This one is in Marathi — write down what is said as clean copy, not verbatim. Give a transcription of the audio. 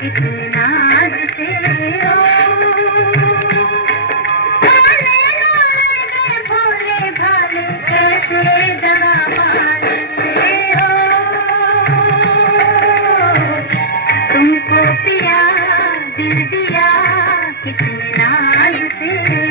कितने नाज से ओ भोले गए भोले भाले कैसे दगा मारते हो तुमको पिया दिल दिया कितने नाज से